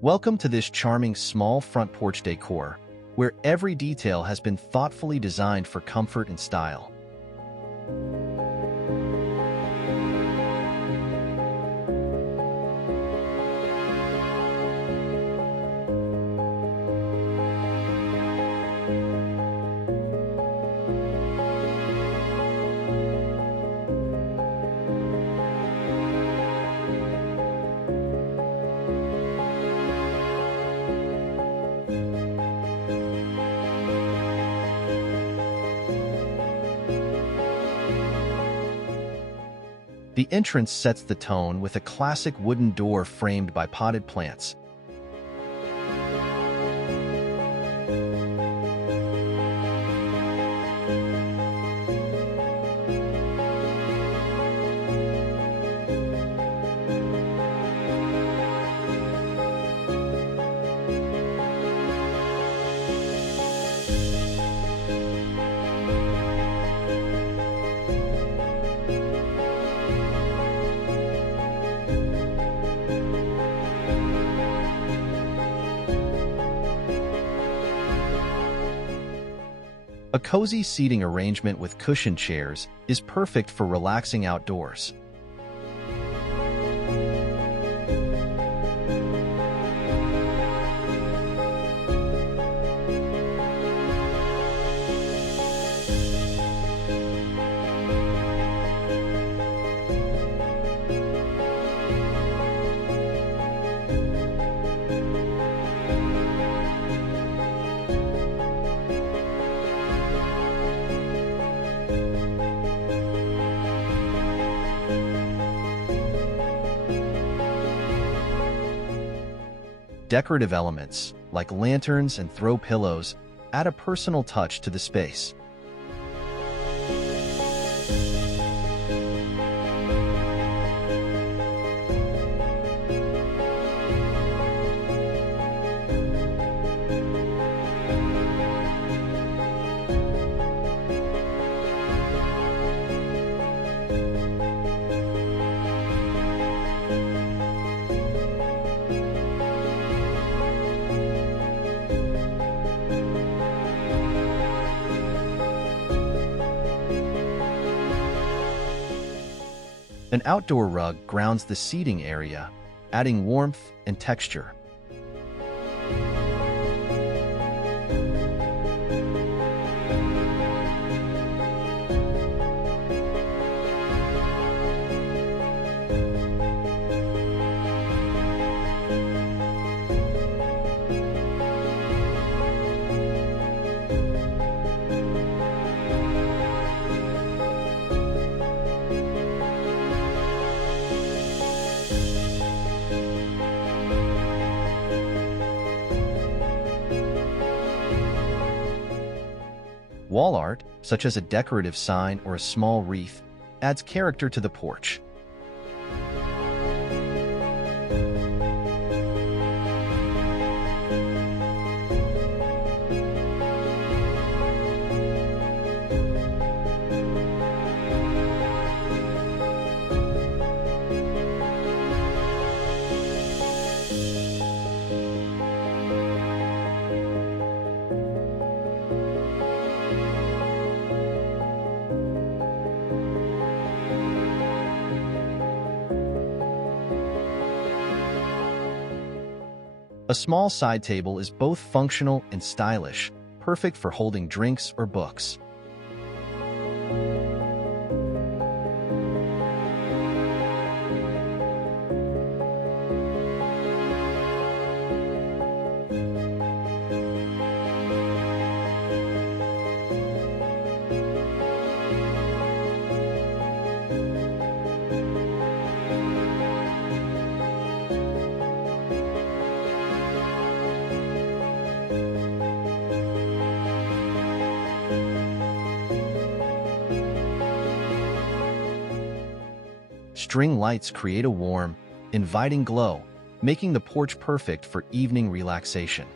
Welcome to this charming small front porch decor, where every detail has been thoughtfully designed for comfort and style. The entrance sets the tone with a classic wooden door framed by potted plants. A cozy seating arrangement with cushioned chairs is perfect for relaxing outdoors. Decorative elements, like lanterns and throw pillows, add a personal touch to the space. An outdoor rug grounds the seating area, adding warmth and texture. Wall art, such as a decorative sign or a small wreath, adds character to the porch. A small side table is both functional and stylish, perfect for holding drinks or books. String lights create a warm, inviting glow, making the porch perfect for evening relaxation.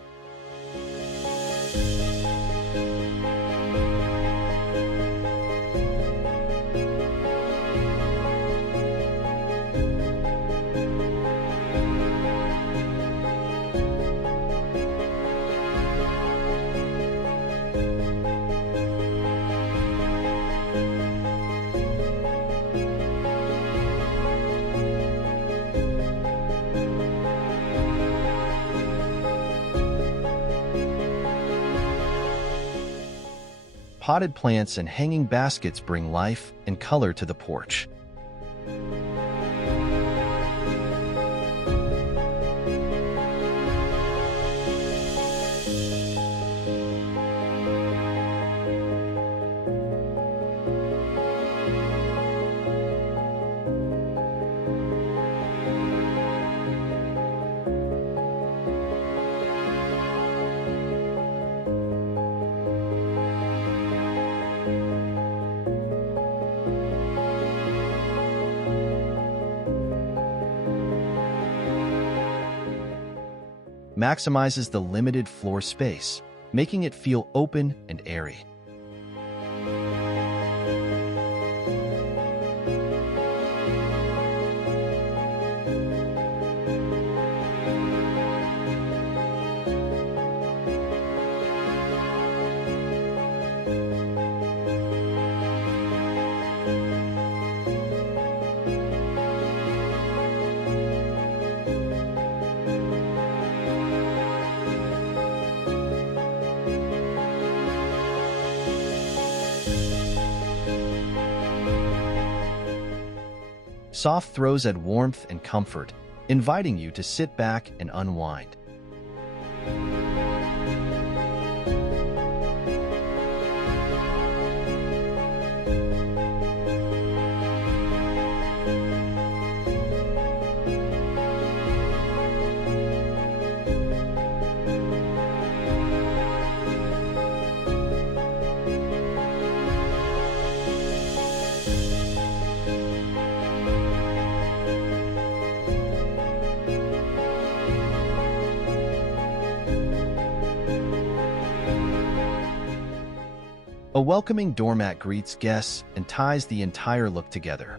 potted plants and hanging baskets bring life and color to the porch. Maximizes the limited floor space, making it feel open and airy. Soft throws add warmth and comfort, inviting you to sit back and unwind. A welcoming doormat greets guests and ties the entire look together.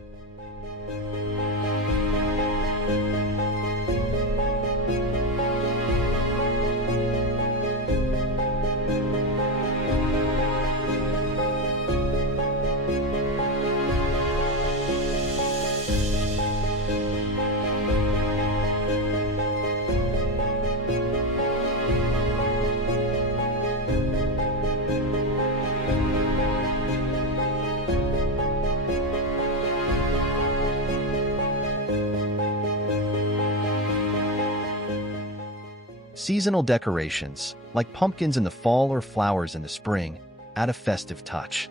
Seasonal decorations, like pumpkins in the fall or flowers in the spring, add a festive touch.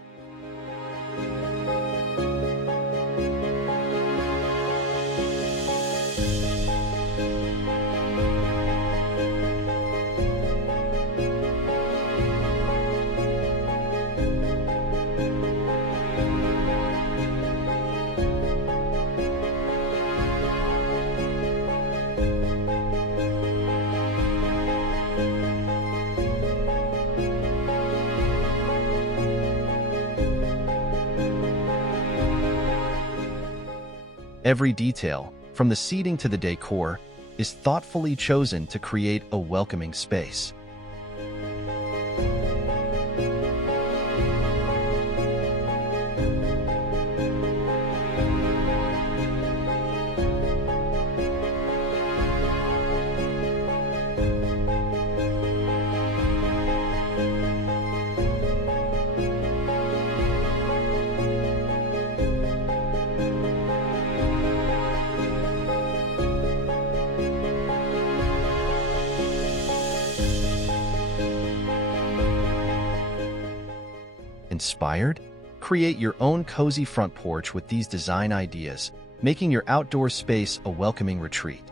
Every detail, from the seating to the decor, is thoughtfully chosen to create a welcoming space. Inspired? Create your own cozy front porch with these design ideas, making your outdoor space a welcoming retreat.